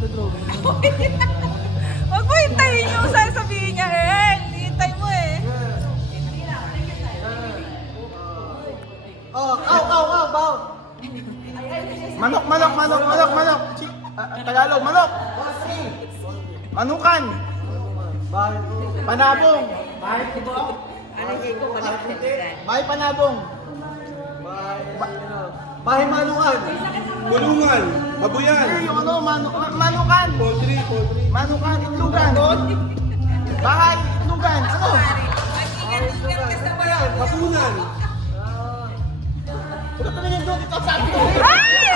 the drawing. Huwag mo hintayin yung sasabihin niya, Earl. Hintay mo eh. Oh, bow. Manok, manok, manok, manok, manok. Tagalog, manok. Manukan. Panabong. Bahay panabong. Bahay manukan. Kulungan, babuyan, Eh, yung ano, manukan. poultry. Manukan, itlugan. Bahay, itlugan. Ano? Hapunan. Huwag ka tumingin doon, ito sabi ko. Ay!